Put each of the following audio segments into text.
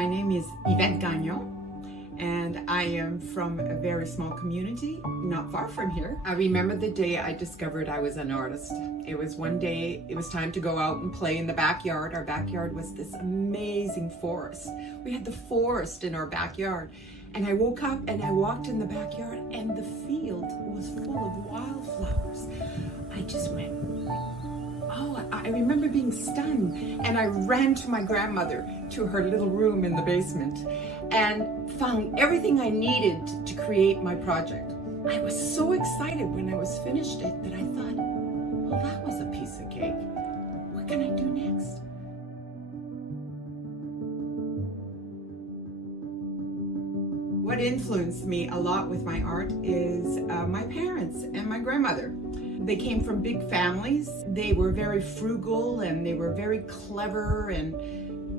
My name is Yvette Gagnon, and I am from a very small community not far from here. I remember the day I discovered I was an artist. It was one day, it was time to go out and play in the backyard. Our backyard was this amazing forest. We had the forest in our backyard. And I woke up and I walked in the backyard and the field was full of wildflowers. I just went, oh, I remember being stunned. And I ran to my grandmother, to her little room in the basement, and found everything I needed to create my project. I was so excited when I was finished it that I thought, well, that was a piece of cake. What can I do next? What influenced me a lot with my art is my parents and my grandmother. They came from big families. They were very frugal and they were very clever, and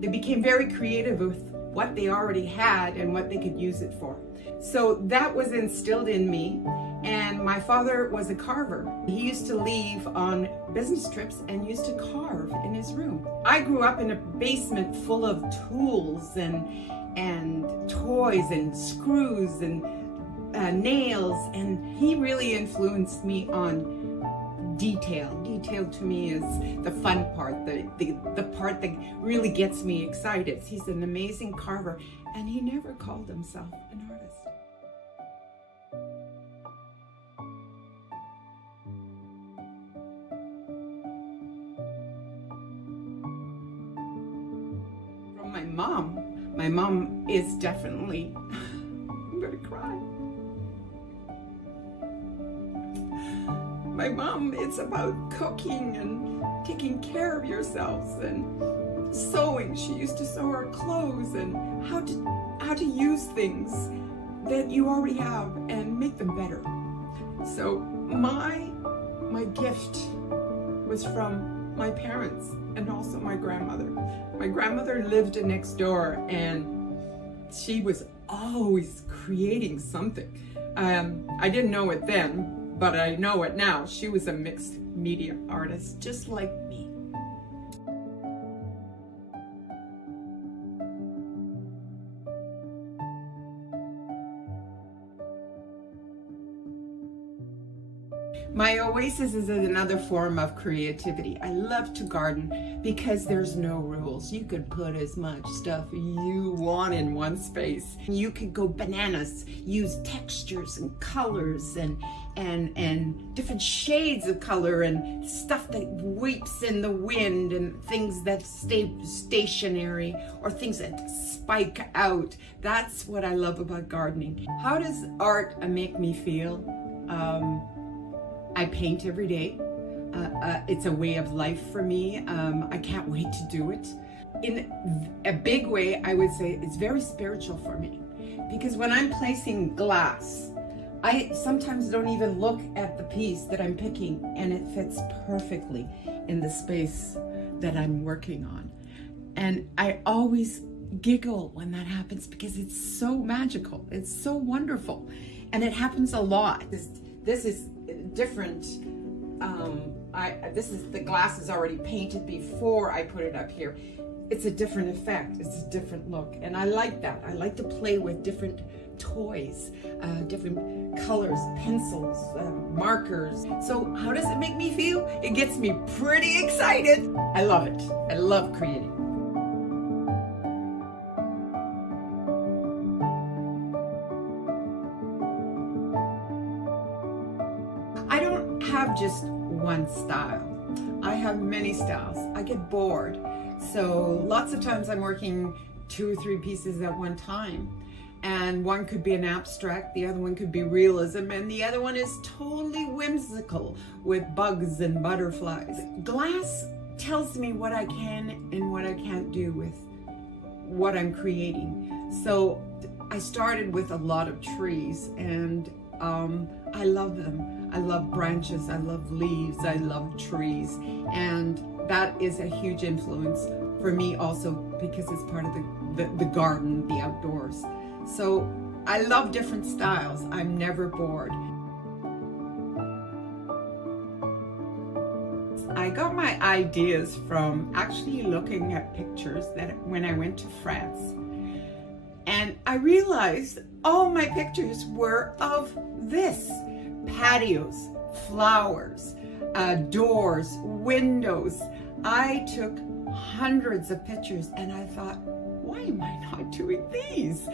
they became very creative with what they already had and what they could use it for. So that was instilled in me. And my father was a carver. He used to leave on business trips and used to carve in his room. I grew up in a basement full of tools and toys and screws and nails, and he really influenced me on detail. Detail to me is the fun part, the part that really gets me excited. He's an amazing carver, and he never called himself an artist. From my mom is definitely, I'm gonna cry. My mom, it's about cooking and taking care of yourselves and sewing. She used to sew our clothes and how to use things that you already have and make them better. So my gift was from my parents and also my grandmother. My grandmother lived next door and she was always creating something. I didn't know it then, but I know it now. She was a mixed media artist, just like me. My oasis is another form of creativity. I love to garden because there's no rules. You could put as much stuff you want in one space. You could go bananas, use textures and colors and different shades of color and stuff that weeps in the wind and things that stay stationary or things that spike out. That's what I love about gardening. How does art make me feel? I paint every day. It's a way of life for me. I can't wait to do it. In a big way, I would say it's very spiritual for me, because when I'm placing glass, I sometimes don't even look at the piece that I'm picking, and it fits perfectly in the space that I'm working on. And I always giggle when that happens because it's so magical. It's so wonderful. And it happens a lot. This is different. The glass is already painted before I put it up here. It's a different effect. It's a different look, and I like that. I like to play with different toys, different colors, pencils, markers. So how does it make me feel? It gets me pretty excited. I love it. I love creating. I don't have just one style. I have many styles. I get bored. So lots of times I'm working 2 or 3 pieces at one time. And one could be an abstract, the other one could be realism, and the other one is totally whimsical with bugs and butterflies. Glass tells me what I can and what I can't do with what I'm creating. So I started with a lot of trees, and I love them. I love branches, I love leaves, I love trees, and that is a huge influence for me also because it's part of the garden, the outdoors. So I love different styles. I'm never bored. I got my ideas from actually looking at pictures that when I went to France. And I realized all my pictures were of this: patios, flowers, doors, windows. I took hundreds of pictures and I thought, why am I not doing these?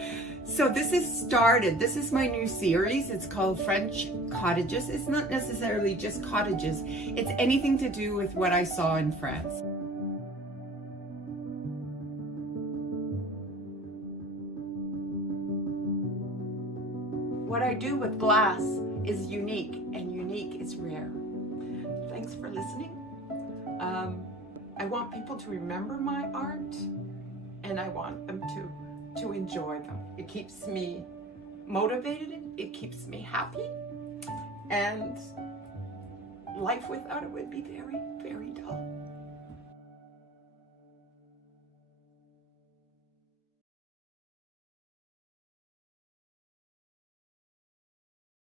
So this is my new series. It's called French Cottages. It's not necessarily just cottages. It's anything to do with what I saw in France. What I do with glass is unique, and unique is rare. Thanks for listening. I want people to remember my art, and I want them to enjoy them. It keeps me motivated, it keeps me happy, and life without it would be very, very dull.